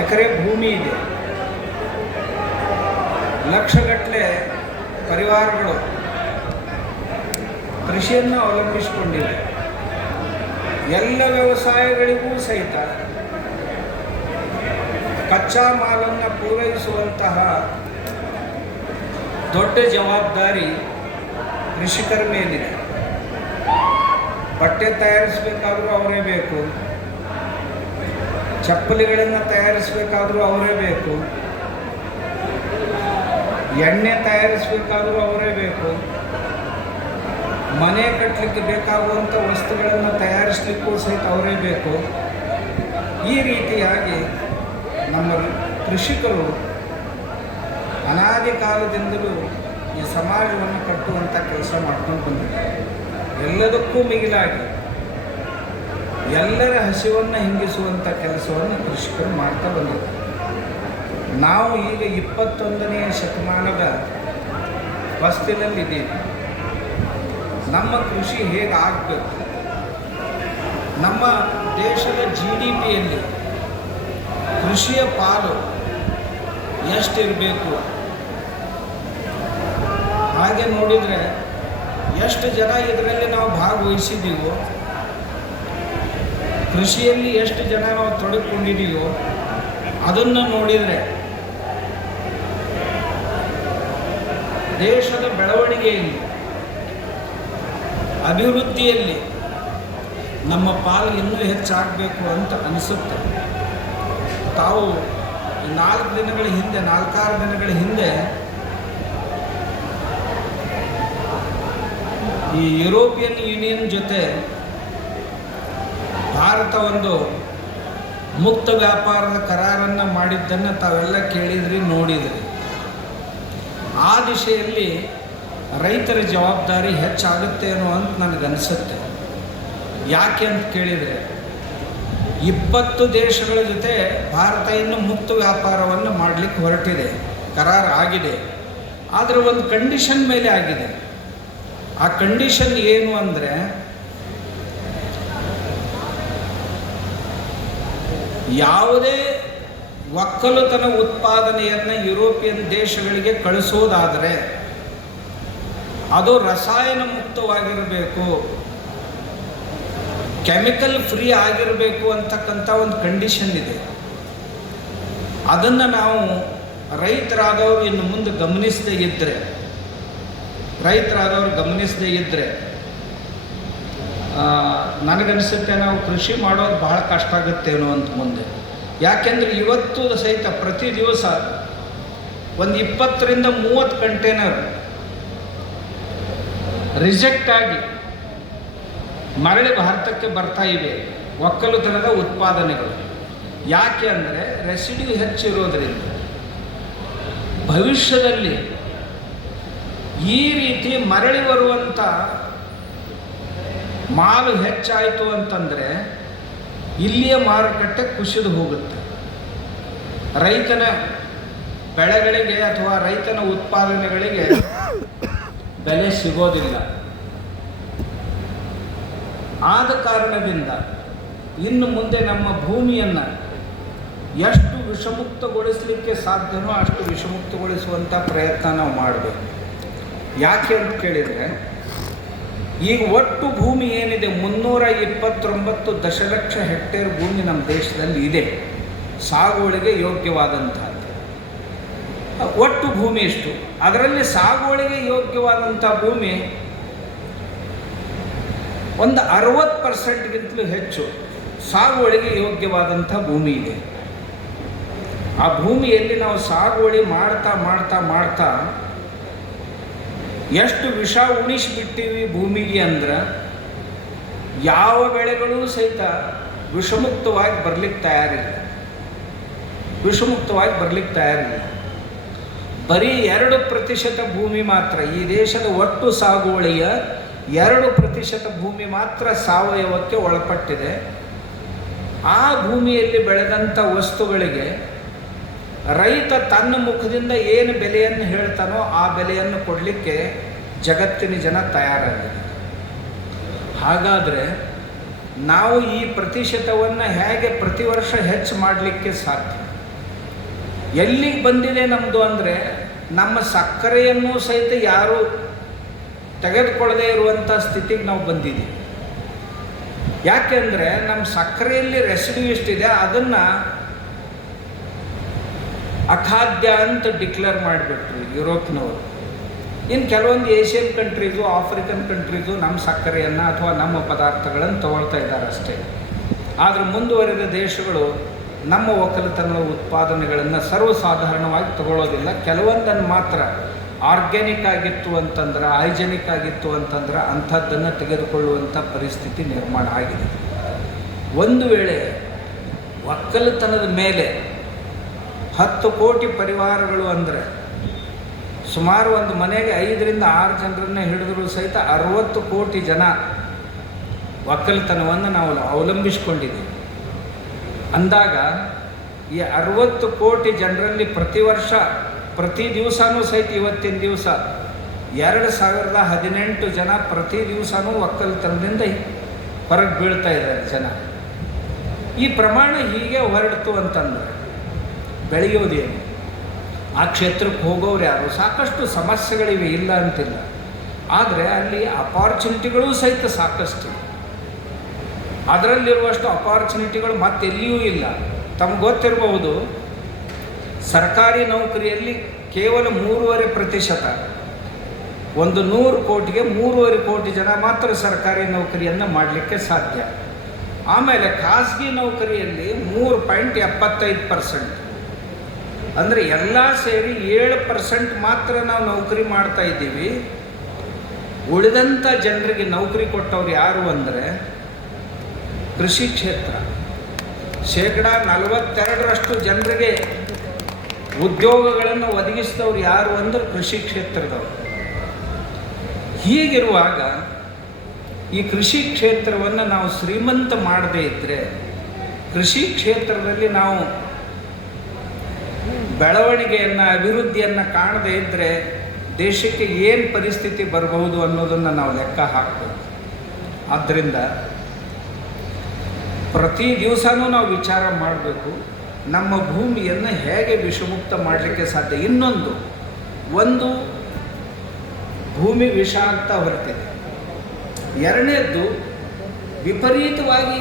ಎಕರೆ ಭೂಮಿ ಇದೆ. ಲಕ್ಷಗಟ್ಟಲೆ ಪರಿವಾರಗಳು ಕೃಷಿಯನ್ನು ಅವಲಂಬಿಸಿಕೊಂಡಿವೆ. ಎಲ್ಲ ವ್ಯವಸಾಯಗಳಿಗೂ ಸಹಿತ ಕಚ್ಚಾ ಮಾಲನ್ನು ಪೂರೈಸುವಂತಹ ದೊಡ್ಡ ಜವಾಬ್ದಾರಿ ಕೃಷಿಕರ ಮೇಲಿದೆ. ಬಟ್ಟೆ ತಯಾರಿಸಬೇಕಾದ್ರೂ ಅವರೇ ಬೇಕು, ಚಪ್ಪಲಿಗಳನ್ನು ತಯಾರಿಸಬೇಕಾದ್ರೂ ಅವರೇ ಬೇಕು, ಎಣ್ಣೆ ತಯಾರಿಸಬೇಕಾದ್ರೂ ಅವರೇ ಬೇಕು, ಮನೆ ಕಟ್ಟಲಿಕ್ಕೆ ಬೇಕಾಗುವಂಥ ವಸ್ತುಗಳನ್ನು ತಯಾರಿಸಲಿಕ್ಕೂ ಸಹಿತ ಅವರೇ ಬೇಕು. ಈ ರೀತಿಯಾಗಿ ನಮ್ಮ ಕೃಷಿಕರು ಅನಾದಿ ಕಾಲದಿಂದಲೂ ಈ ಸಮಾಜವನ್ನು ಕಟ್ಟುವಂಥ ಕೆಲಸ ಮಾಡ್ಕೊಂಡು ಬಂದಿದ್ದಾರೆ. ಎಲ್ಲದಕ್ಕೂ ಮಿಗಿಲಾಗಿ ಎಲ್ಲರ ಹಸಿವನ್ನು ಹಿಂಗಿಸುವಂಥ ಕೆಲಸವನ್ನು ಕೃಷಿಕರು ಮಾಡ್ತಾ ಬಂದಿದ್ದಾರೆ. ನಾವು ಈಗ 21ನೇ ಶತಮಾನದ ಹೊಸ್ತಿಲಲ್ಲಿದ್ದೀವಿ. ನಮ್ಮ ಕೃಷಿ ಹೇಗೆ ಆಗಬೇಕು? ನಮ್ಮ ದೇಶದ GDPಯಲ್ಲಿ ಕೃಷಿಯ ಪಾಲು ಎಷ್ಟಿರಬೇಕು? ಹಾಗೆ ನೋಡಿದರೆ ಎಷ್ಟು ಜನ ಇದರಲ್ಲಿ ನಾವು ಭಾಗವಹಿಸಿದ್ದೀವೋ, ಕೃಷಿಯಲ್ಲಿ ಎಷ್ಟು ಜನ ನಾವು ತೊಡಗಿಕೊಂಡಿದ್ದೀವೋ ಅದನ್ನು ನೋಡಿದರೆ ದೇಶದ ಬೆಳವಣಿಗೆಯಲ್ಲಿ, ಅಭಿವೃದ್ಧಿಯಲ್ಲಿ ನಮ್ಮ ಪಾಲು ಇನ್ನೂ ಹೆಚ್ಚಾಗಬೇಕು ಅಂತ ಅನಿಸುತ್ತೆ. ತಾವು 4 ದಿನಗಳ ಹಿಂದೆ 4-6 ದಿನಗಳ ಹಿಂದೆ ಈ ಯುರೋಪಿಯನ್ ಯೂನಿಯನ್ ಜೊತೆ ಭಾರತ ಒಂದು ಮುಕ್ತ ವ್ಯಾಪಾರದ ಕರಾರನ್ನು ಮಾಡಿದ್ದನ್ನು ತಾವೆಲ್ಲ ಕೇಳಿದ್ರಿ, ನೋಡಿದ್ರಿ. ಆ ದಿಶೆಯಲ್ಲಿ ರೈತರ ಜವಾಬ್ದಾರಿ ಹೆಚ್ಚಾಗುತ್ತೇನೋ ಅಂತ ನನಗನ್ನಿಸುತ್ತೆ. ಯಾಕೆ ಅಂತ ಕೇಳಿದರೆ 20 ದೇಶಗಳ ಜೊತೆ ಭಾರತ ಇನ್ನು ಮುಕ್ತ ವ್ಯಾಪಾರವನ್ನು ಮಾಡಲಿಕ್ಕೆ ಹೊರಟಿದೆ, ಕರಾರು ಆಗಿದೆ. ಆದರೆ ಒಂದು ಕಂಡೀಷನ್ ಮೇಲೆ ಆಗಿದೆ. ಆ ಕಂಡೀಷನ್ ಏನು ಅಂದರೆ, ಯಾವುದೇ ಒಕ್ಕಲುತನ ಉತ್ಪಾದನೆಯನ್ನು ಯುರೋಪಿಯನ್ ದೇಶಗಳಿಗೆ ಕಳಿಸೋದಾದರೆ ಅದು ರಸಾಯನ ಮುಕ್ತವಾಗಿರಬೇಕು, ಕೆಮಿಕಲ್ ಫ್ರೀ ಆಗಿರಬೇಕು ಅಂತಕ್ಕಂಥ ಒಂದು ಕಂಡೀಷನ್ ಇದೆ. ಅದನ್ನು ನಾವು ರೈತರಾದವರು ಇನ್ನು ಮುಂದೆ ಗಮನಿಸದೇ ಇದ್ದರೆ ನನಗನ್ನಿಸುತ್ತೆ ನಾವು ಕೃಷಿ ಮಾಡೋದು ಬಹಳ ಕಷ್ಟ ಆಗುತ್ತೇನೋ ಅಂತ ಮುಂದೆ. ಯಾಕೆಂದರೆ ಇವತ್ತು ಸಹಿತ ಪ್ರತಿ ದಿವಸ ಒಂದು 20ರಿಂದ 30 ಕಂಟೈನರ್ ರಿಜೆಕ್ಟ್ ಆಗಿ ಮರಳಿ ಭಾರತಕ್ಕೆ ಬರ್ತಾ ಇವೆ ಒಕ್ಕಲುತನದ ಉತ್ಪಾದನೆಗಳು. ಯಾಕೆ ಅಂದರೆ ರೆಸಿಡ್ಯೂ ಹೆಚ್ಚಿರೋದ್ರಿಂದ. ಭವಿಷ್ಯದಲ್ಲಿ ಈ ರೀತಿ ಮರಳಿ ಬರುವಂಥ ಮಾಲು ಹೆಚ್ಚಾಯಿತು ಅಂತಂದರೆ ಇಲ್ಲಿಯ ಮಾರುಕಟ್ಟೆ ಕುಸಿದು ಹೋಗುತ್ತೆ. ರೈತನ ಬೆಳೆಗಳಿಗೆ ಅಥವಾ ರೈತನ ಉತ್ಪಾದನೆಗಳಿಗೆ ಬೆಲೆ ಸಿಗೋದಿಲ್ಲ. ಆದ ಕಾರಣದಿಂದ ಇನ್ನು ಮುಂದೆ ನಮ್ಮ ಭೂಮಿಯನ್ನು ಎಷ್ಟು ವಿಷಮುಕ್ತಗೊಳಿಸಲಿಕ್ಕೆ ಸಾಧ್ಯನೋ ಅಷ್ಟು ವಿಷಮುಕ್ತಗೊಳಿಸುವಂಥ ಪ್ರಯತ್ನ ನಾವು ಮಾಡಬೇಕು. ಯಾಕೆ ಅಂತ ಕೇಳಿದರೆ, ಈಗ ಒಟ್ಟು ಭೂಮಿ ಏನಿದೆ 329 ದಶಲಕ್ಷ ಹೆಕ್ಟೇರ್ ಭೂಮಿ ನಮ್ಮ ದೇಶದಲ್ಲಿ ಇದೆ, ಸಾಗುವಳಿಗೆ ಯೋಗ್ಯವಾದಂಥದ್ದು. ಒಟ್ಟು ಭೂಮಿ ಎಷ್ಟು, ಅದರಲ್ಲಿ ಸಾಗುವಳಿಗೆ ಯೋಗ್ಯವಾದಂಥ ಭೂಮಿ ಒಂದು 60%ಗಿಂತಲೂ ಹೆಚ್ಚು ಸಾಗುವಳಿಗೆ ಯೋಗ್ಯವಾದಂಥ ಭೂಮಿ ಇದೆ. ಆ ಭೂಮಿಯಲ್ಲಿ ನಾವು ಸಾಗುವಳಿ ಮಾಡ್ತಾ ಎಷ್ಟು ವಿಷ ಉಣಿಸಿಬಿಟ್ಟಿವಿ ಭೂಮಿಗೆ ಅಂದ್ರೆ ಯಾವ ಬೆಳೆಗಳೂ ಸಹಿತ ವಿಷಮುಕ್ತವಾಗಿ ಬರಲಿಕ್ಕೆ ತಯಾರಿಲ್ಲ. ಬರೀ 2% ಭೂಮಿ ಮಾತ್ರ, ಈ ದೇಶದ ಒಟ್ಟು ಸಾಗುವಳಿಯ 2% ಭೂಮಿ ಮಾತ್ರ ಸಾವಯವಕ್ಕೆ ಒಳಪಟ್ಟಿದೆ. ಆ ಭೂಮಿಯಲ್ಲಿ ಬೆಳೆದಂಥ ವಸ್ತುಗಳಿಗೆ ರೈತ ತನ್ನ ಮುಖದಿಂದ ಏನು ಬೆಲೆಯನ್ನು ಹೇಳ್ತಾನೋ ಆ ಬೆಲೆಯನ್ನು ಕೊಡಲಿಕ್ಕೆ ಜಗತ್ತಿನ ಜನ ತಯಾರಾಗಿದೆ. ಹಾಗಾದರೆ ನಾವು ಈ ಪ್ರತಿಶತವನ್ನು ಹೇಗೆ ಪ್ರತಿ ವರ್ಷ ಹೆಚ್ಚು ಮಾಡಲಿಕ್ಕೆ ಸಾಧ್ಯ? ಎಲ್ಲಿಗೆ ಬಂದಿದೆ ನಮ್ಮದು ಅಂದರೆ, ನಮ್ಮ ಸಕ್ಕರೆಯನ್ನು ಸಹಿತ ಯಾರೂ ತೆಗೆದುಕೊಳ್ಳದೇ ಇರುವಂಥ ಸ್ಥಿತಿಗೆ ನಾವು ಬಂದಿದ್ದೀವಿ. ಯಾಕೆಂದರೆ ನಮ್ಮ ಸಕ್ಕರೆಯಲ್ಲಿ ರೆಸಿಡ್ಯೂ ಎಷ್ಟಿದೆ ಅದನ್ನು ಅಖಾದ್ಯ ಅಂತ ಡಿಕ್ಲೇರ್ ಮಾಡಿಬಿಟ್ರು ಯುರೋಪ್ನವರು. ಇನ್ನು ಕೆಲವೊಂದು ಏಷ್ಯನ್ ಕಂಟ್ರೀಸು, ಆಫ್ರಿಕನ್ ಕಂಟ್ರೀಸು ನಮ್ಮ ಸಕ್ಕರೆಯನ್ನು ಅಥವಾ ನಮ್ಮ ಪದಾರ್ಥಗಳನ್ನು ತಗೊಳ್ತಾ ಇದ್ದಾರೆ ಅಷ್ಟೇ. ಆದರೆ ಮುಂದುವರಿದ ದೇಶಗಳು ನಮ್ಮ ಒಕ್ಕಲುತನದ ಉತ್ಪಾದನೆಗಳನ್ನು ಸರ್ವಸಾಧಾರಣವಾಗಿ ತಗೊಳ್ಳೋದಿಲ್ಲ. ಕೆಲವೊಂದನ್ನು ಮಾತ್ರ ಆರ್ಗ್ಯಾನಿಕ್ ಆಗಿತ್ತು ಅಂತಂದ್ರೆ, ಹೈಜೆನಿಕ್ ಆಗಿತ್ತು ಅಂತಂದ್ರೆ ಅಂಥದ್ದನ್ನು ತೆಗೆದುಕೊಳ್ಳುವಂಥ ಪರಿಸ್ಥಿತಿ ನಿರ್ಮಾಣ ಆಗಿದೆ. ಒಂದು ವೇಳೆ ಒಕ್ಕಲುತನದ ಮೇಲೆ 10 ಕೋಟಿ ಪರಿವಾರಗಳು ಅಂದರೆ ಸುಮಾರು ಒಂದು ಮನೆಗೆ 5 ರಿಂದ 6 ಜನರನ್ನೇ ಹಿಡಿದರೂ ಸಹಿತ 60 ಕೋಟಿ ಜನ ಒಕ್ಕಲುತನವನ್ನು ನಾವು ಅವಲಂಬಿಸಿಕೊಂಡಿದ್ದೀವಿ ಅಂದಾಗ, ಈ 60 ಕೋಟಿ ಜನರಲ್ಲಿ ಪ್ರತಿ ವರ್ಷ ಪ್ರತಿ ದಿವಸನೂ ಸಹಿತ ಇವತ್ತಿನ ದಿವಸ 2018 ಜನ ಪ್ರತಿ ದಿವಸನೂ ಒಕ್ಕಲುತನದಿಂದ ಹೊರಗೆ ಬೀಳ್ತಾ ಇದ್ದಾರೆ ಜನ. ಈ ಪ್ರಮಾಣ ಹೀಗೆ ಹೊರಡ್ತು ಅಂತಂದರೆ ಬೆಳೆಯೋದೇನು? ಆ ಕ್ಷೇತ್ರಕ್ಕೆ ಹೋಗೋರು ಯಾರು? ಸಾಕಷ್ಟು ಸಮಸ್ಯೆಗಳಿವೆ, ಇಲ್ಲ ಅಂತಿಲ್ಲ. ಆದರೆ ಅಲ್ಲಿ ಅಪಾರ್ಚುನಿಟಿಗಳೂ ಸಹಿತ ಸಾಕಷ್ಟು. ಅದರಲ್ಲಿರುವಷ್ಟು ಅಪಾರ್ಚುನಿಟಿಗಳು ಮತ್ತೆಲ್ಲಿಯೂ ಇಲ್ಲ. ತಮ್ಗೆ ಗೊತ್ತಿರಬಹುದು, ಸರ್ಕಾರಿ ನೌಕರಿಯಲ್ಲಿ ಕೇವಲ 3.5%, ಒಂದು 100 ಕೋಟಿಗೆ 3.5 ಕೋಟಿ ಜನ ಮಾತ್ರ ಸರ್ಕಾರಿ ನೌಕರಿಯನ್ನು ಮಾಡಲಿಕ್ಕೆ ಸಾಧ್ಯ. ಆಮೇಲೆ ಖಾಸಗಿ ನೌಕರಿಯಲ್ಲಿ 3.75%, ಅಂದರೆ ಎಲ್ಲ ಸೇರಿ 7% ಮಾತ್ರ ನಾವು ನೌಕರಿ ಮಾಡ್ತಾ ಇದ್ದೀವಿ. ಉಳಿದಂಥ ಜನರಿಗೆ ನೌಕರಿ ಕೊಟ್ಟವ್ರು ಯಾರು ಅಂದರೆ ಕೃಷಿ ಕ್ಷೇತ್ರ. 42% ಜನರಿಗೆ ಉದ್ಯೋಗಗಳನ್ನು ಒದಗಿಸಿದವ್ರು ಯಾರು ಅಂದರೆ ಕೃಷಿ ಕ್ಷೇತ್ರದವರು. ಹೀಗಿರುವಾಗ ಈ ಕೃಷಿ ಕ್ಷೇತ್ರವನ್ನು ನಾವು ಶ್ರೀಮಂತ ಮಾಡದೇ ಇದ್ದರೆ, ಕೃಷಿ ಕ್ಷೇತ್ರದಲ್ಲಿ ನಾವು ಬೆಳವಣಿಗೆಯನ್ನು, ಅಭಿವೃದ್ಧಿಯನ್ನು ಕಾಣದೇ ಇದ್ದರೆ ದೇಶಕ್ಕೆ ಏನು ಪರಿಸ್ಥಿತಿ ಬರಬಹುದು ಅನ್ನೋದನ್ನು ನಾವು ಲೆಕ್ಕ ಹಾಕಬೇಕು. ಆದ್ದರಿಂದ ಪ್ರತಿ ದಿವಸನೂ ನಾವು ವಿಚಾರ ಮಾಡಬೇಕು, ನಮ್ಮ ಭೂಮಿಯನ್ನು ಹೇಗೆ ವಿಷಮುಕ್ತ ಮಾಡಲಿಕ್ಕೆ ಸಾಧ್ಯ. ಒಂದು ಭೂಮಿ ವಿಷ ಅಂತ ಹೊರಟಿದೆ. ಎರಡನೇದ್ದು, ವಿಪರೀತವಾಗಿ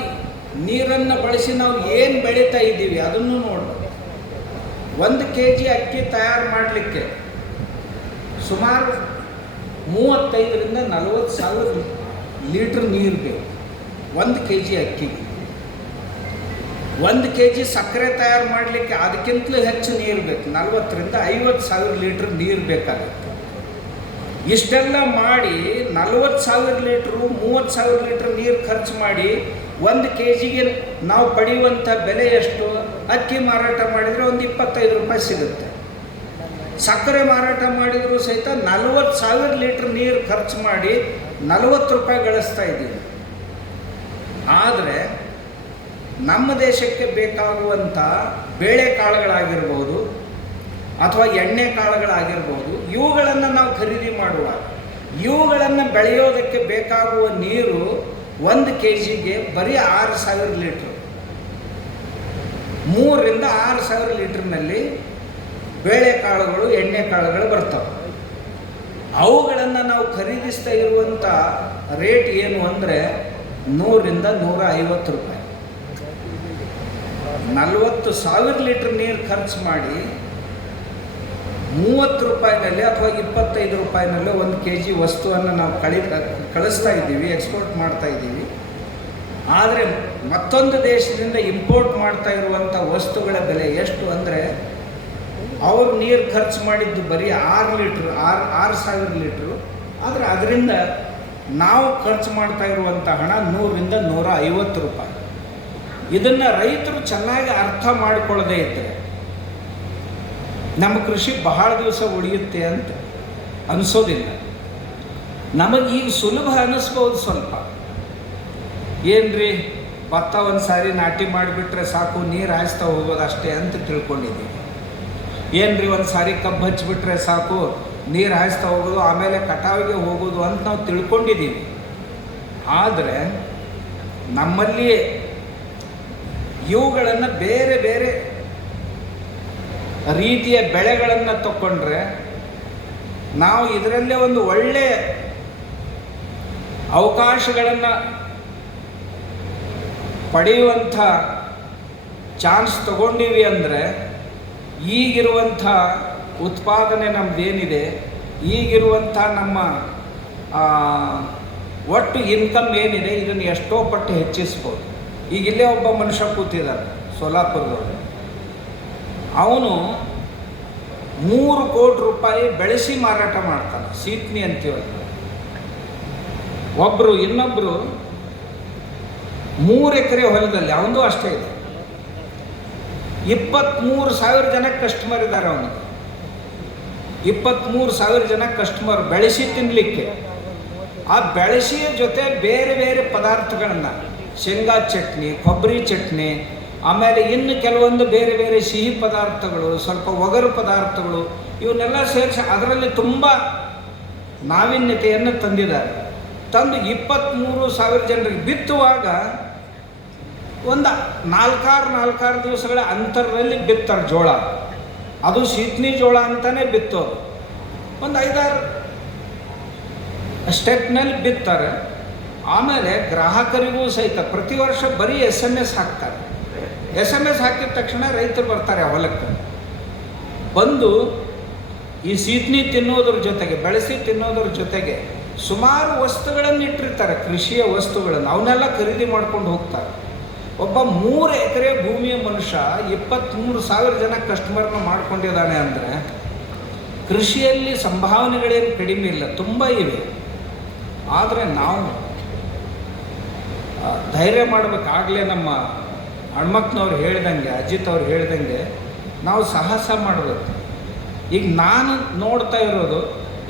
ನೀರನ್ನು ಬಳಸಿ ನಾವು ಏನು ಬೆಳೀತಾ ಇದ್ದೀವಿ ಅದನ್ನು ನೋಡಬೇಕು. 1 kg ಅಕ್ಕಿ ತಯಾರು ಮಾಡಲಿಕ್ಕೆ ಸುಮಾರು 35 ರಿಂದ 40 ಸಾವಿರ ಲೀಟ್ರ್ ನೀರು ಬೇಕು 1 kg ಅಕ್ಕಿಗೆ. 1 kg ಸಕ್ಕರೆ ತಯಾರು ಮಾಡಲಿಕ್ಕೆ ಅದಕ್ಕಿಂತಲೂ ಹೆಚ್ಚು ನೀರು ಬೇಕು, 40 ರಿಂದ 50 ಸಾವಿರ ಲೀಟ್ರ್ ನೀರು ಬೇಕಾಗುತ್ತೆ. ಇಷ್ಟೆಲ್ಲ ಮಾಡಿ 40 ಸಾವಿರ ಲೀಟ್ರು 30 ಸಾವಿರ ಲೀಟ್ರ್ ನೀರು ಖರ್ಚು ಮಾಡಿ 1 kgಗೆ ನಾವು ಪಡೆಯುವಂಥ ಬೆಲೆ ಎಷ್ಟು? ಅಕ್ಕಿ ಮಾರಾಟ ಮಾಡಿದರೆ ಒಂದು 25 ರೂಪಾಯಿ ಸಿಗುತ್ತೆ. ಸಕ್ಕರೆ ಮಾರಾಟ ಮಾಡಿದರೂ ಸಹಿತ 40 ಸಾವಿರ ಲೀಟ್ರ್ ನೀರು ಖರ್ಚು ಮಾಡಿ 40 ರೂಪಾಯಿ ಗಳಿಸ್ತಾ ಇದ್ದೀವಿ. ಆದರೆ ನಮ್ಮ ದೇಶಕ್ಕೆ ಬೇಕಾಗುವಂಥ ಬೇಳೆಕಾಳುಗಳಾಗಿರ್ಬೋದು ಅಥವಾ ಎಣ್ಣೆ ಕಾಳುಗಳಾಗಿರ್ಬೋದು, ಇವುಗಳನ್ನು ನಾವು ಖರೀದಿ ಮಾಡುವಾಗ ಇವುಗಳನ್ನು ಬೆಳೆಯೋದಕ್ಕೆ ಬೇಕಾಗುವ ನೀರು 1 kgಗೆ ಬರೀ 6,000 ಲೀಟ್ರ್. 3 ರಿಂದ 6,000 ಲೀಟ್ರ್ನಲ್ಲಿ ಬೇಳೆಕಾಳುಗಳು, ಎಣ್ಣೆ ಕಾಳುಗಳು ಬರ್ತವೆ. ಅವುಗಳನ್ನು ನಾವು ಖರೀದಿಸ್ತಾ ಇರುವಂಥ ರೇಟ್ ಏನು ಅಂದರೆ 100 ರಿಂದ 150 ರೂಪಾಯಿ. 40,000 ಲೀಟ್ರ್ ನೀರು ಖರ್ಚು ಮಾಡಿ 30 ರೂಪಾಯಿನಲ್ಲಿ ಅಥವಾ 25 ರೂಪಾಯಿನಲ್ಲಿ 1 kg ವಸ್ತುವನ್ನು ನಾವು ಕಳಿಸ್ತಾ ಇದ್ದೀವಿ, ಎಕ್ಸ್ಪೋರ್ಟ್ ಮಾಡ್ತಾ ಇದ್ದೀವಿ. ಆದರೆ ಮತ್ತೊಂದು ದೇಶದಿಂದ ಇಂಪೋರ್ಟ್ ಮಾಡ್ತಾ ಇರುವಂಥ ವಸ್ತುಗಳ ಬೆಲೆ ಎಷ್ಟು ಅಂದರೆ, ಅವರು ನೀರು ಖರ್ಚು ಮಾಡಿದ್ದು ಬರೀ 6,000 ಲೀಟ್ರು. ಆದರೆ ಅದರಿಂದ ನಾವು ಖರ್ಚು ಮಾಡ್ತಾ ಇರುವಂಥ ಹಣ 100 ರಿಂದ 150 ರೂಪಾಯಿ. ಇದನ್ನು ರೈತರು ಚೆನ್ನಾಗಿ ಅರ್ಥ ಮಾಡಿಕೊಳ್ಳದೇ ಇದ್ದರೆ ನಮ್ಮ ಕೃಷಿ ಬಹಳ ದಿವಸ ಉಳಿಯುತ್ತೆ ಅಂತ ಅನಿಸೋದಿಲ್ಲ. ನಮಗೀಗ ಸುಲಭ ಅನ್ನಿಸ್ಬೋದು ಸ್ವಲ್ಪ. ಏನ್ರಿ ಭತ್ತ ಒಂದು ಸಾರಿ ನಾಟಿ ಮಾಡಿಬಿಟ್ರೆ ಸಾಕು, ನೀರು ಹಾಯಿಸ್ತಾ ಹೋಗೋದು ಅಷ್ಟೇ ಅಂತ ತಿಳ್ಕೊಂಡಿದ್ದೀವಿ. ಏನ್ರಿ ಒಂದು ಸಾರಿ ಕಬ್ಬು ಹಚ್ಚಿಬಿಟ್ರೆ ಸಾಕು, ನೀರು ಹಾಯಿಸ್ತಾ ಹೋಗೋದು, ಆಮೇಲೆ ಕಟಾವಿಗೆ ಹೋಗೋದು ಅಂತ ನಾವು ತಿಳ್ಕೊಂಡಿದ್ದೀವಿ. ಆದರೆ ನಮ್ಮಲ್ಲಿಯೇ ಇವುಗಳನ್ನು ಬೇರೆ ಬೇರೆ ರೀತಿಯ ಬೆಳೆಗಳನ್ನು ತಗೊಂಡ್ರೆ ನಾವು ಇದರಲ್ಲೇ ಒಂದು ಒಳ್ಳೆಯ ಅವಕಾಶಗಳನ್ನು ಪಡೆಯುವಂಥ ಚಾನ್ಸ್ ತಗೊಂಡಿವಿ ಅಂದರೆ ಈಗಿರುವಂಥ ಉತ್ಪಾದನೆ ನಮ್ಮದೇನಿದೆ, ಈಗಿರುವಂಥ ನಮ್ಮ ಒಟ್ಟು ಇನ್ಕಮ್ ಏನಿದೆ ಇದನ್ನು ಎಷ್ಟೋ ಪಟ್ಟು ಹೆಚ್ಚಿಸ್ಬೋದು. ಈಗ ಇಲ್ಲೇ ಒಬ್ಬ ಮನುಷ್ಯ ಕೂತಿದ್ದಾನೆ ಸೋಲಾಪುರದವರು, ಅವನು 3 ಕೋಟಿ ರೂಪಾಯಿ ಬೆಳೆಸಿ ಮಾರಾಟ ಮಾಡ್ತಾನೆ, ಸೀತ್ನಿ ಅಂತೀವಲ್ಲ. ಇನ್ನೊಬ್ಬರು 3 ಎಕರೆ ಹೊಲದಲ್ಲಿ, ಅವನದು ಅಷ್ಟೇ ಇದೆ, 23,000 ಜನ ಕಸ್ಟಮರ್ ಇದ್ದಾರೆ ಅವನಿಗೆ. 23,000 ಜನ ಕಸ್ಟಮರ್ ಬೆಳೆಸಿ ತಿನ್ನಲಿಕ್ಕೆ. ಆ ಬೆಳೆಸಿಯ ಜೊತೆ ಬೇರೆ ಬೇರೆ ಪದಾರ್ಥಗಳನ್ನು, ಶೇಂಗಾ ಚಟ್ನಿ, ಕೊಬ್ಬರಿ ಚಟ್ನಿ, ಆಮೇಲೆ ಇನ್ನು ಕೆಲವೊಂದು ಬೇರೆ ಬೇರೆ ಸಿಹಿ ಪದಾರ್ಥಗಳು, ಸ್ವಲ್ಪ ಒಗರು ಪದಾರ್ಥಗಳು, ಇವನ್ನೆಲ್ಲ ಸೇರಿಸಿ ಅದರಲ್ಲಿ ತುಂಬ ನಾವೀನ್ಯತೆಯನ್ನು ತಂದಿದ್ದಾರೆ. ತಂದು 23,000 ಜನರಿಗೆ ಬಿತ್ತುವಾಗ ಒಂದು 4-6 ದಿವಸಗಳ ಅಂತರದಲ್ಲಿ ಬಿತ್ತಾರೆ ಜೋಳ. ಅದು ಸೀತ್ನಿ ಜೋಳ ಅಂತಲೇ ಬಿತ್ತೋದು. ಒಂದು 5-6 ಸ್ಟೆಪ್ನಲ್ಲಿ ಬಿತ್ತಾರೆ. ಆಮೇಲೆ ಗ್ರಾಹಕರಿಗೂ ಸಹಿತ ಪ್ರತಿ ವರ್ಷ ಬರೀ SMS ಹಾಕ್ತಾರೆ. SMS ಹಾಕಿದ ತಕ್ಷಣ ರೈತರು ಬರ್ತಾರೆ ಆ ಹೊಲಕ್ಕೆ. ಬಂದು ಈ ಸೀತ್ನಿ ತಿನ್ನೋದ್ರ ಜೊತೆಗೆ, ಬೆಳೆಸಿ ತಿನ್ನೋದ್ರ ಜೊತೆಗೆ ಸುಮಾರು ವಸ್ತುಗಳನ್ನು ಇಟ್ಟಿರ್ತಾರೆ, ಕೃಷಿಯ ವಸ್ತುಗಳನ್ನು, ಅವನ್ನೆಲ್ಲ ಖರೀದಿ ಮಾಡ್ಕೊಂಡು ಹೋಗ್ತಾರೆ. ಒಬ್ಬ 3 ಎಕರೆ ಭೂಮಿಯ ಮನುಷ್ಯ 23,000 ಜನ ಕಸ್ಟಮರ್ನ ಮಾಡ್ಕೊಂಡಿದ್ದಾನೆ ಅಂದರೆ ಕೃಷಿಯಲ್ಲಿ ಸಂಭಾವನೆಗಳೇನು ಕಡಿಮೆ ಇಲ್ಲ, ತುಂಬ ಇವೆ. ಆದರೆ ನಾವು ಧೈರ್ಯ ಮಾಡಬೇಕಾಗಲೇ ನಮ್ಮ ಹಣ್ಮಕ್ನವ್ರು ಹೇಳ್ದಂಗೆ, ಅಜಿತ್ ಅವ್ರು ಹೇಳ್ದಂಗೆ ನಾವು ಸಾಹಸ ಮಾಡಬೇಕು. ಈಗ ನಾನು ನೋಡ್ತಾ ಇರೋದು,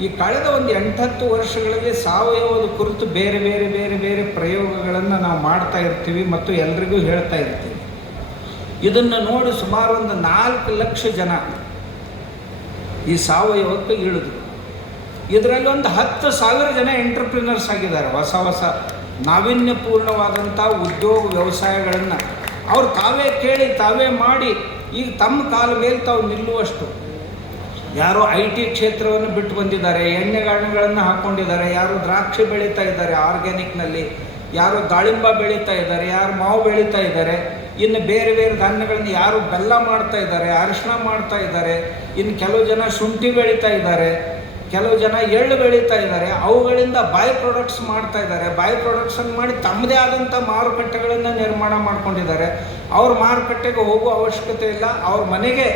ಈ ಕಳೆದ ಒಂದು 8-10 ವರ್ಷಗಳಲ್ಲಿ ಸಾವಯವದ ಕುರಿತು ಬೇರೆ ಬೇರೆ ಬೇರೆ ಬೇರೆ ಪ್ರಯೋಗಗಳನ್ನು ನಾವು ಮಾಡ್ತಾ ಇರ್ತೀವಿ ಮತ್ತು ಎಲ್ರಿಗೂ ಹೇಳ್ತಾ ಇರ್ತೀವಿ. ಇದನ್ನು ನೋಡಿ ಸುಮಾರು ಒಂದು 4 ಲಕ್ಷ ಜನ ಈ ಸಾವಯವಕ್ಕೆ ಇಳಿದ್ರು. ಇದರಲ್ಲಿ ಒಂದು 10,000 ಜನ ಎಂಟರ್ಪ್ರಿನರ್ಸ್ ಆಗಿದ್ದಾರೆ. ಹೊಸ ಹೊಸ ನಾವೀನ್ಯಪೂರ್ಣವಾದಂಥ ಉದ್ಯೋಗ ವ್ಯವಸಾಯಗಳನ್ನು ಅವ್ರು ತಾವೇ ಕೇಳಿ ತಾವೇ ಮಾಡಿ ಈಗ ತಮ್ಮ ಕಾಲ ಮೇಲೆ ತಾವು ನಿಲ್ಲುವಷ್ಟು. ಯಾರೋ IT ಕ್ಷೇತ್ರವನ್ನು ಬಿಟ್ಟು ಬಂದಿದ್ದಾರೆ, ಎಣ್ಣೆಗಾಣಗಳನ್ನು ಹಾಕ್ಕೊಂಡಿದ್ದಾರೆ, ಯಾರು ದ್ರಾಕ್ಷಿ ಬೆಳೀತಾ ಇದ್ದಾರೆ ಆರ್ಗ್ಯಾನಿಕ್ನಲ್ಲಿ, ಯಾರು ದಾಳಿಂಬ ಬೆಳೀತಾ ಇದ್ದಾರೆ, ಯಾರು ಮಾವು ಬೆಳೀತಾ ಇದ್ದಾರೆ, ಇನ್ನು ಬೇರೆ ಬೇರೆ ಧಾನ್ಯಗಳನ್ನು ಯಾರು ಬೆಲ್ಲ ಮಾಡ್ತಾ ಇದ್ದಾರೆ, ಅರಿಶಿಣ ಮಾಡ್ತಾ ಇದ್ದಾರೆ, ಇನ್ನು ಕೆಲವು ಜನ ಶುಂಠಿ ಬೆಳೀತಾ ಇದ್ದಾರೆ, ಕೆಲವು ಜನ ಎಳ್ಳು ಬೆಳೀತಾ ಇದ್ದಾರೆ. ಅವುಗಳಿಂದ ಬೈ ಪ್ರಾಡಕ್ಟ್ಸ್ ಮಾಡ್ತಾ ಇದ್ದಾರೆ. ಬೈ ಪ್ರಾಡಕ್ಟ್ಸನ್ನು ಮಾಡಿ ತಮ್ಮದೇ ಆದಂಥ ಮಾರುಕಟ್ಟೆಗಳನ್ನು ನಿರ್ಮಾಣ ಮಾಡ್ಕೊಂಡಿದ್ದಾರೆ. ಅವ್ರ ಮಾರುಕಟ್ಟೆಗೆ ಹೋಗುವ ಅವಶ್ಯಕತೆ ಇಲ್ಲ. ಅವ್ರ ಮನೆಗೆ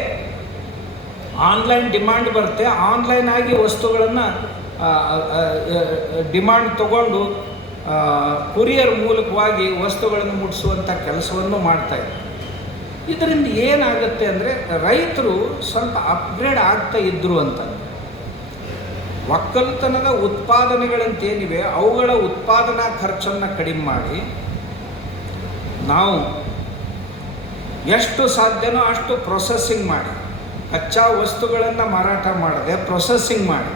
ಆನ್ಲೈನ್ ಡಿಮಾಂಡ್ ಬರುತ್ತೆ, ಆನ್ಲೈನ್ ಆಗಿ ವಸ್ತುಗಳನ್ನು ಡಿಮಾಂಡ್ ತಗೊಂಡು ಕುರಿಯರ್ ಮೂಲಕವಾಗಿ ವಸ್ತುಗಳನ್ನು ಮುಟ್ಟಿಸುವಂಥ ಕೆಲಸವನ್ನು ಮಾಡ್ತಾಯಿದ್ದಾರೆ. ಇದರಿಂದ ಏನಾಗುತ್ತೆ ಅಂದರೆ ರೈತರು ಸ್ವಲ್ಪ ಅಪ್ಗ್ರೇಡ್ ಆಗ್ತಾ ಇದ್ದರು ಅಂತ. ಒಕ್ಕಲ್ತನದ ಉತ್ಪಾದನೆಗಳಂತೇನಿವೆ ಅವುಗಳ ಉತ್ಪಾದನಾ ಖರ್ಚನ್ನು ಕಡಿಮೆ ಮಾಡಿ ನಾವು ಎಷ್ಟು ಸಾಧ್ಯನೋ ಅಷ್ಟು ಪ್ರೊಸೆಸ್ಸಿಂಗ್ ಮಾಡಿ, ಕಚ್ಚಾ ವಸ್ತುಗಳನ್ನು ಮಾರಾಟ ಮಾಡದೆ ಪ್ರೊಸೆಸ್ಸಿಂಗ್ ಮಾಡಿ.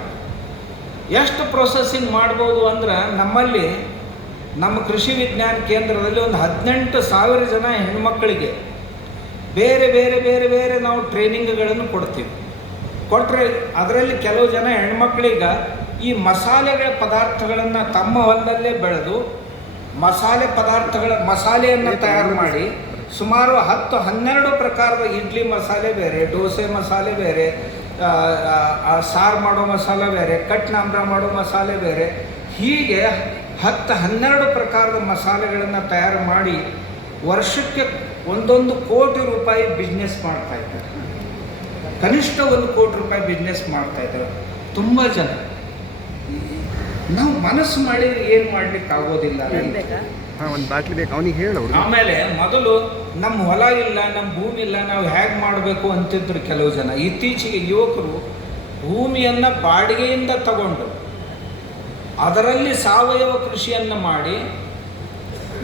ಎಷ್ಟು ಪ್ರೊಸೆಸ್ಸಿಂಗ್ ಮಾಡ್ಬೋದು ಅಂದ್ರೆ ನಮ್ಮಲ್ಲಿ ನಮ್ಮ ಕೃಷಿ ವಿಜ್ಞಾನ ಕೇಂದ್ರದಲ್ಲಿ ಒಂದು 18,000 ಜನ ಹೆಣ್ಮಕ್ಕಳಿಗೆ ಬೇರೆ ಬೇರೆ ಬೇರೆ ಬೇರೆ ನಾವು ಟ್ರೈನಿಂಗ್ಗಳನ್ನು ಕೊಡ್ತೀವಿ. ಕೊಟ್ಟರೆ ಅದರಲ್ಲಿ ಕೆಲವು ಜನ ಹೆಣ್ಮಕ್ಳಿಗೆ ಈ ಮಸಾಲೆಗಳ ಪದಾರ್ಥಗಳನ್ನು ತಮ್ಮ ಹೊಲದಲ್ಲೇ ಬೆಳೆದು ಮಸಾಲೆಯನ್ನು ತಯಾರು ಮಾಡಿ ಸುಮಾರು 10-12 ಪ್ರಕಾರದ ಇಡ್ಲಿ ಮಸಾಲೆ ಬೇರೆ, ದೋಸೆ ಮಸಾಲೆ ಬೇರೆ, ಸಾರು ಮಾಡೋ ಮಸಾಲೆ ಬೇರೆ, ಕಟ್ ನಾಮ್ರ ಮಾಡೋ ಮಸಾಲೆ ಬೇರೆ, ಹೀಗೆ 10-12 ಪ್ರಕಾರದ ಮಸಾಲೆಗಳನ್ನು ತಯಾರು ಮಾಡಿ ವರ್ಷಕ್ಕೆ 1 ಕೋಟಿ ರೂಪಾಯಿ ಬಿಸ್ನೆಸ್ ಮಾಡ್ತಾಯಿದ್ದಾರೆ. ಕನಿಷ್ಠ 1 ಕೋಟಿ ರೂಪಾಯಿ ಬಿಸ್ನೆಸ್ ಮಾಡ್ತಾಯಿದ್ದಾರೆ ತುಂಬ ಜನ. ನಾವು ಮನಸ್ಸು ಮಾಡಿದರೆ ಏನು ಮಾಡಲಿಕ್ಕೆ ಆಗೋದಿಲ್ಲ. ಒಂದು ಬಾಟ್ಲಿ ಬೇಕು ಅವನಿಗೆ ಹೇಳು. ಆಮೇಲೆ ಮೊದಲು ನಮ್ಮ ಹೊಲ ಇಲ್ಲ, ನಮ್ಮ ಭೂಮಿ ಇಲ್ಲ, ನಾವು ಹೇಗೆ ಮಾಡಬೇಕು ಅಂತಿದ್ರು ಕೆಲವು ಜನ. ಇತ್ತೀಚೆಗೆ ಯುವಕರು ಭೂಮಿಯನ್ನು ಬಾಡಿಗೆಯಿಂದ ತಗೊಂಡು ಅದರಲ್ಲಿ ಸಾವಯವ ಕೃಷಿಯನ್ನು ಮಾಡಿ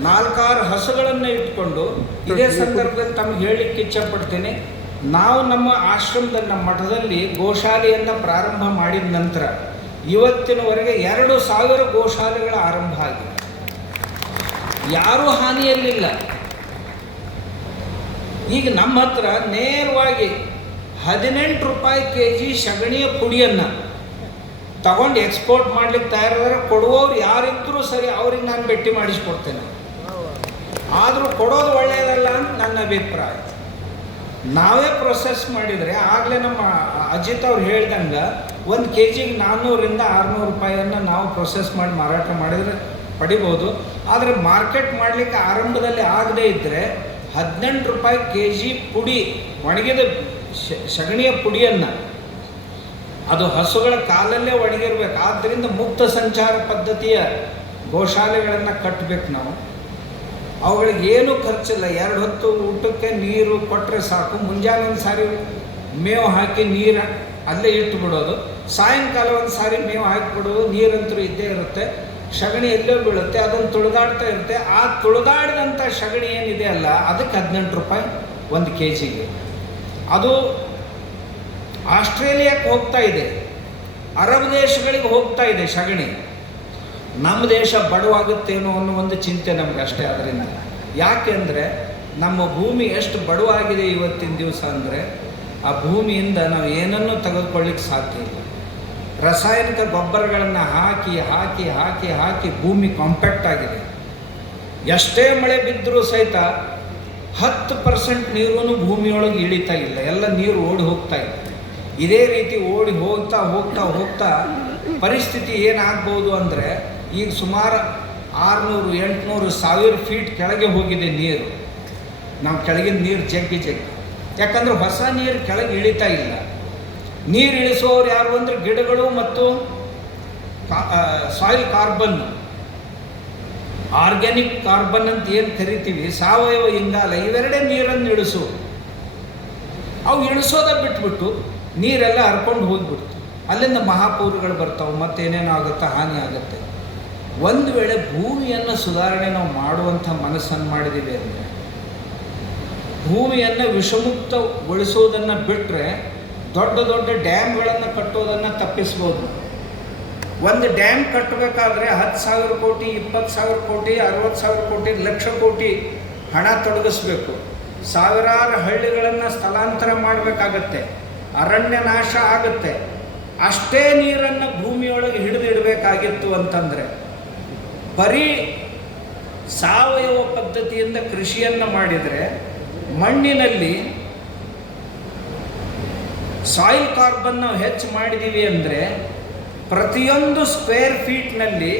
4-6 ಹಸುಗಳನ್ನು ಇಟ್ಕೊಂಡು, ಇದೇ ಸಂದರ್ಭದಲ್ಲಿ ತಮಗೆ ಹೇಳಲಿಕ್ಕೆ ಇಚ್ಛಪಡ್ತೇನೆ, ನಾವು ನಮ್ಮ ಆಶ್ರಮದಲ್ಲಿ, ನಮ್ಮ ಮಠದಲ್ಲಿ ಗೋಶಾಲೆಯನ್ನು ಪ್ರಾರಂಭ ಮಾಡಿದ ನಂತರ ಇವತ್ತಿನವರೆಗೆ 2,000 ಗೋಶಾಲೆಗಳ ಆರಂಭ ಆಗಿದೆ. ಯಾರೂ ಹಾನಿಯಲ್ಲಿಲ್ಲ. ಈಗ ನಮ್ಮ ಹತ್ರ ನೇರವಾಗಿ 18 ರೂಪಾಯಿ kg ಸಗಣಿಯ ಪುಡಿಯನ್ನು ತಗೊಂಡು ಎಕ್ಸ್ಪೋರ್ಟ್ ಮಾಡ್ಲಿಕ್ಕೆ ತಯಾರಾದ್ರೆ ಕೊಡುವವ್ರು ಯಾರಿದ್ದರೂ ಸರಿ ಅವ್ರಿಗೆ ನಾನು ಭೇಟಿ ಮಾಡಿಸ್ಕೊಡ್ತೇನೆ. ಆದರೂ ಕೊಡೋದು ಒಳ್ಳೆಯದಲ್ಲ ಅಂತ ನನ್ನ ಅಭಿಪ್ರಾಯ. ನಾವೇ ಪ್ರೊಸೆಸ್ ಮಾಡಿದರೆ ಆಗಲೇ ನಮ್ಮ ಅಜಿತ್ ಅವ್ರು ಹೇಳ್ದಂಗೆ 1 kg 400ರಿಂದ 600 ರೂಪಾಯಿಯನ್ನು ನಾವು ಪ್ರೊಸೆಸ್ ಮಾಡಿ ಮಾರಾಟ ಮಾಡಿದರೆ ಪಡಿಬೋದು. ಆದರೆ ಮಾರ್ಕೆಟ್ ಮಾಡಲಿಕ್ಕೆ ಆರಂಭದಲ್ಲಿ ಆಗದೇ ಇದ್ದರೆ 18 ರೂಪಾಯಿ kg ಪುಡಿ, ಒಣಗಿದ ಸಗಣಿಯ ಪುಡಿಯನ್ನು, ಅದು ಹಸುಗಳ ಕಾಲಲ್ಲೇ ಒಣಗಿರ್ಬೇಕು. ಆದ್ದರಿಂದ ಮುಕ್ತ ಸಂಚಾರ ಪದ್ಧತಿಯ ಗೋಶಾಲೆಗಳನ್ನು ಕಟ್ಟಬೇಕು ನಾವು. ಅವುಗಳಿಗೆ ಏನೂ ಖರ್ಚಿಲ್ಲ. 2 ಹೊತ್ತು ಊಟಕ್ಕೆ ನೀರು ಕೊಟ್ಟರೆ ಸಾಕು. ಮುಂಜಾನೆ ಒಂದು ಸಾರಿ ಮೇವು ಹಾಕಿ ನೀರು ಅಲ್ಲೇ ಇಟ್ಟು ಬಿಡೋದು, ಸಾಯಂಕಾಲ ಒಂದು ಸಾರಿ ಮೇವು ಹಾಕಿಬಿಡೋದು. ನೀರಂತೂ ಇದ್ದೇ ಇರುತ್ತೆ. ಸಗಣಿ ಎಲ್ಲೋ ಬೀಳುತ್ತೆ, ಅದನ್ನು ತುಳಿದಾಡ್ತಾ ಇರುತ್ತೆ. ಆ ತುಳಿದಾಡಿದಂಥ ಸಗಣಿ ಏನಿದೆ ಅಲ್ಲ, ಅದಕ್ಕೆ 18 ರೂಪಾಯಿ 1 kg. ಅದು ಆಸ್ಟ್ರೇಲಿಯಾಕ್ಕೆ ಹೋಗ್ತಾ ಇದೆ, ಅರಬ್ ದೇಶಗಳಿಗೆ ಹೋಗ್ತಾ ಇದೆ ಸಗಣಿ. ನಮ್ಮ ದೇಶ ಬಡವಾಗುತ್ತೇನೋ ಅನ್ನೋ ಒಂದು ಚಿಂತೆ ನಮ್ಗೆ ಅಷ್ಟೇ. ಅದರಿಂದ ಯಾಕೆಂದರೆ ನಮ್ಮ ಭೂಮಿ ಎಷ್ಟು ಬಡವಾಗಿದೆ ಇವತ್ತಿನ ದಿವಸ ಅಂದರೆ, ಆ ಭೂಮಿಯಿಂದ ನಾವು ಏನನ್ನೂ ತೆಗೆದುಕೊಳ್ಳಿಕ್ಕೆ ಸಾಧ್ಯ ಇಲ್ಲ. ರಾಸಾಯನಿಕ ಗೊಬ್ಬರಗಳನ್ನು ಹಾಕಿ ಹಾಕಿ ಹಾಕಿ ಹಾಕಿ ಭೂಮಿ ಕಾಂಪ್ಯಾಕ್ಟ್ ಆಗಿದೆ. ಎಷ್ಟೇ ಮಳೆ ಬಿದ್ದರೂ ಸಹಿತ 10% ನೀರೂ ಭೂಮಿಯೊಳಗೆ ಇಳಿತಾ ಇಲ್ಲ. ಎಲ್ಲ ನೀರು ಓಡಿ ಹೋಗ್ತಾ ಇದೆ. ಇದೇ ರೀತಿ ಓಡಿ ಹೋಗ್ತಾ ಹೋಗ್ತಾ ಹೋಗ್ತಾ ಪರಿಸ್ಥಿತಿ ಏನಾಗ್ಬೋದು ಅಂದರೆ, ಈಗ ಸುಮಾರು 600, 800, 1000 ಫೀಟ್ ಕೆಳಗೆ ಹೋಗಿದೆ ನೀರು. ನಾವು ಕೆಳಗಿನ ನೀರು ಜಗ್ಗಿ. ಯಾಕಂದರೆ ಹೊಸ ನೀರು ಕೆಳಗೆ ಇಳಿತಾ ಇಲ್ಲ. ನೀರು ಇಳಿಸುವವರು ಯಾರು ಅಂದರೆ ಗಿಡಗಳು ಮತ್ತು ಸಾಯಿಲ್ ಕಾರ್ಬನ್, ಆರ್ಗ್ಯಾನಿಕ್ ಕಾರ್ಬನ್ ಅಂತ ಏನು ಕರಿತೀವಿ, ಸಾವಯವ ಇಂಗಾಲ, ಇವೆರಡೇ ನೀರನ್ನು ಇಳಿಸು. ಅವು ಇಳಿಸೋದ ಬಿಟ್ಬಿಟ್ಟು ನೀರೆಲ್ಲ ಹರ್ಕೊಂಡು ಹೋಗಿಬಿಡ್ತು. ಅಲ್ಲಿಂದ ಮಹಾಪೂರಗಳು ಬರ್ತಾವೆ, ಮತ್ತೇನೇನೋ ಆಗುತ್ತೆ, ಹಾನಿ ಆಗುತ್ತೆ. ಒಂದು ವೇಳೆ ಭೂಮಿಯನ್ನು ಸುಧಾರಣೆ ನಾವು ಮಾಡುವಂಥ ಮನಸ್ಸನ್ನು ಮಾಡಿದ್ದೀವಿ ಅಂದರೆ, ಭೂಮಿಯನ್ನು ವಿಷಮುಕ್ತಗೊಳಿಸೋದನ್ನು ಬಿಟ್ಟರೆ ದೊಡ್ಡ ದೊಡ್ಡ ಡ್ಯಾಮ್ಗಳನ್ನು ಕಟ್ಟೋದನ್ನು ತಪ್ಪಿಸ್ಬೋದು. ಒಂದು ಡ್ಯಾಮ್ ಕಟ್ಟಬೇಕಾದ್ರೆ 10,000 ಕೋಟಿ, 20,000 ಕೋಟಿ, 60,000 ಕೋಟಿ, ಲಕ್ಷ ಕೋಟಿ ಹಣ ತೊಡಗಿಸ್ಬೇಕು. ಸಾವಿರಾರು ಹಳ್ಳಿಗಳನ್ನು ಸ್ಥಳಾಂತರ ಮಾಡಬೇಕಾಗತ್ತೆ, ಅರಣ್ಯ ನಾಶ ಆಗುತ್ತೆ. ಅಷ್ಟೇ ನೀರನ್ನು ಭೂಮಿಯೊಳಗೆ ಹಿಡಿದಿಡಬೇಕಾಗಿತ್ತು ಅಂತಂದರೆ, ಬರೀ ಸಾವಯವ ಪದ್ಧತಿಯಿಂದ ಕೃಷಿಯನ್ನು ಮಾಡಿದರೆ ಮಣ್ಣಿನಲ್ಲಿ ಸಾಯಿಲ್ ಕಾರ್ಬನ್ ನಾವು ಹೆಚ್ಚು ಮಾಡಿದ್ದೀವಿ ಅಂದರೆ, ಪ್ರತಿಯೊಂದು ಸ್ಕ್ವೇರ್ ಫೀಟ್ನಲ್ಲಿ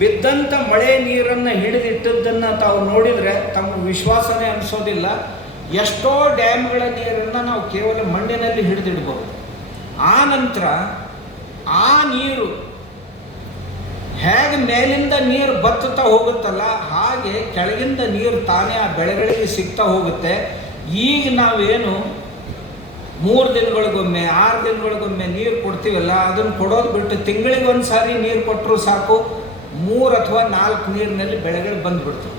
ಬಿದ್ದಂಥ ಮಳೆ ನೀರನ್ನು ಹಿಡಿದಿಟ್ಟದ್ದನ್ನು ತಾವು ನೋಡಿದರೆ ತಮ್ಮ ವಿಶ್ವಾಸನೇ ಅನಿಸೋದಿಲ್ಲ. ಎಷ್ಟೋ ಡ್ಯಾಮ್ಗಳ ನೀರನ್ನು ನಾವು ಕೇವಲ ಮಣ್ಣಿನಲ್ಲಿ ಹಿಡಿದಿಡ್ಬೋದು. ಆ ನಂತರ ಆ ನೀರು ಹೇಗೆ ಮೇಲಿಂದ ನೀರು ಬತ್ತುತ್ತಾ ಹೋಗುತ್ತಲ್ಲ, ಹಾಗೆ ಕೆಳಗಿಂದ ನೀರು ತಾನೇ ಆ ಬೆಳೆಗಳಿಗೆ ಸಿಗ್ತಾ ಹೋಗುತ್ತೆ. ಈಗ ನಾವೇನು 3 ದಿನಗಳಿಗೊಮ್ಮೆ 6 ದಿನಗಳಿಗೊಮ್ಮೆ ನೀರು ಕೊಡ್ತೀವಲ್ಲ, ಅದನ್ನು ಕೊಡೋದು ಬಿಟ್ಟು ತಿಂಗಳಿಗೆ ಒಂದು ಸಾರಿ ನೀರು ಕೊಟ್ಟರು ಸಾಕು, 3 ಅಥವಾ 4 ನೀರಿನಲ್ಲಿ ಬೆಳೆಗಳು ಬಂದುಬಿಡ್ತವೆ.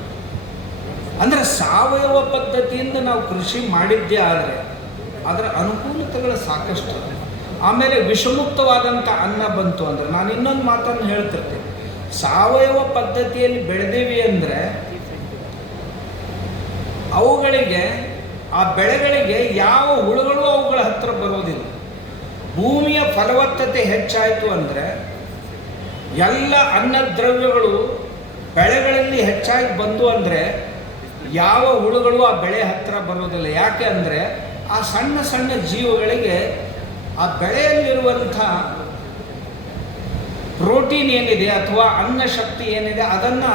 ಅಂದರೆ ಸಾವಯವ ಪದ್ಧತಿಯಿಂದ ನಾವು ಕೃಷಿ ಮಾಡಿದ್ದೇ ಆದರೆ ಅದರ ಅನುಕೂಲತೆಗಳು ಸಾಕಷ್ಟು. ಆಮೇಲೆ ವಿಷಮುಕ್ತವಾದಂಥ ಅನ್ನ ಬಂತು ಅಂದರೆ, ನಾನು ಇನ್ನೊಂದು ಮಾತನ್ನು ಹೇಳ್ತಿರ್ತೀನಿ, ಸಾವಯವ ಪದ್ಧತಿಯಲ್ಲಿ ಬೆಳೆದೀವಿ ಅಂದರೆ ಅವುಗಳಿಗೆ, ಆ ಬೆಳೆಗಳಿಗೆ ಯಾವ ಹುಳುಗಳು ಅವುಗಳ ಹತ್ತಿರ ಬರೋದಿಲ್ಲ. ಭೂಮಿಯ ಫಲವತ್ತತೆ ಹೆಚ್ಚಾಯಿತು ಅಂದರೆ ಎಲ್ಲ ಅನ್ನದ್ರವ್ಯಗಳು ಬೆಳೆಗಳಲ್ಲಿ ಹೆಚ್ಚಾಗಿ ಬಂದು ಅಂದರೆ ಯಾವ ಹುಳುಗಳು ಆ ಬೆಳೆ ಹತ್ತಿರ ಬರೋದಿಲ್ಲ. ಯಾಕೆ ಅಂದರೆ ಆ ಸಣ್ಣ ಸಣ್ಣ ಜೀವಗಳಿಗೆ ಆ ಬೆಳೆಯಲ್ಲಿರುವಂಥ ಪ್ರೋಟೀನ್ ಏನಿದೆ ಅಥವಾ ಅನ್ನ ಶಕ್ತಿ ಏನಿದೆ ಅದನ್ನು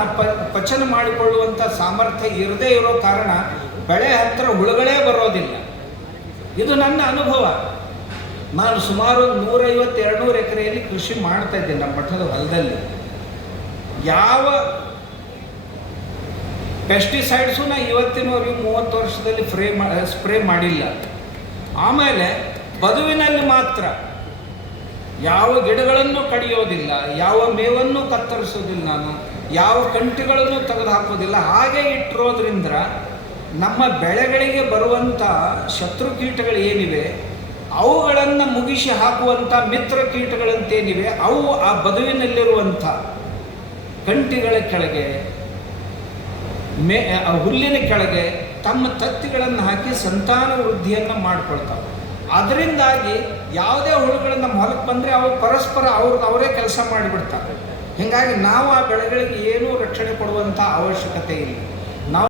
ಪಚನ ಮಾಡಿಕೊಳ್ಳುವಂಥ ಸಾಮರ್ಥ್ಯ ಇರದೇ ಇರೋ ಕಾರಣ ಬೆಳೆ ಹತ್ತಿರ ಹುಳುಗಳೇ ಬರೋದಿಲ್ಲ. ಇದು ನನ್ನ ಅನುಭವ. ನಾನು ಸುಮಾರು 150-200 ಎಕರೆಯಲ್ಲಿ ಕೃಷಿ ಮಾಡ್ತಾ ಇದ್ದೇನೆ ನಮ್ಮ ಮಠದ ಹೊಲದಲ್ಲಿ. ಯಾವ ಪೆಸ್ಟಿಸೈಡ್ಸು ನಾ ಇವತ್ತಿನವರೆಗೂ 30 ವರ್ಷದಲ್ಲಿ ಸ್ಪ್ರೇ ಮಾಡಿಲ್ಲ. ಆಮೇಲೆ ಬದುವಿನಲ್ಲಿ ಮಾತ್ರ ಯಾವ ಗಿಡಗಳನ್ನು ಕಡಿಯೋದಿಲ್ಲ, ಯಾವ ಮೇವನ್ನು ಕತ್ತರಿಸೋದಿಲ್ಲ, ನಾನು ಯಾವ ಕಂಟಿಗಳನ್ನು ತೆಗೆದು ಹಾಕೋದಿಲ್ಲ. ಹಾಗೆ ಇಟ್ಟಿರೋದ್ರಿಂದ ನಮ್ಮ ಬೆಳೆಗಳಿಗೆ ಬರುವಂಥ ಶತ್ರು ಕೀಟಗಳು ಏನಿವೆ ಅವುಗಳನ್ನು ಮುಗಿಸಿ ಹಾಕುವಂಥ ಮಿತ್ರ ಕೀಟಗಳಂತೇನಿವೆ ಅವು ಆ ಬದುವಿನಲ್ಲಿರುವಂಥ ಕಂಟಿಗಳ ಕೆಳಗೆ ಹುಲ್ಲಿನ ಕೆಳಗೆ ತಮ್ಮ ತತ್ತಿಗಳನ್ನು ಹಾಕಿ ಸಂತಾನ ವೃದ್ಧಿಯನ್ನು ಮಾಡಿಕೊಳ್ತಾವೆ. ಅದರಿಂದಾಗಿ ಯಾವುದೇ ಹುಳುಗಳು ನಮ್ಮ ಹೊಲಕ್ಕೆ ಬಂದರೆ ಅವು ಪರಸ್ಪರ ಅವರೇ ಕೆಲಸ ಮಾಡಿಬಿಡ್ತಾರೆ. ಹೀಗಾಗಿ ನಾವು ಆ ಬೆಳೆಗಳಿಗೆ ಏನೂ ರಕ್ಷಣೆ ಕೊಡುವಂಥ ಅವಶ್ಯಕತೆ ಇಲ್ಲ.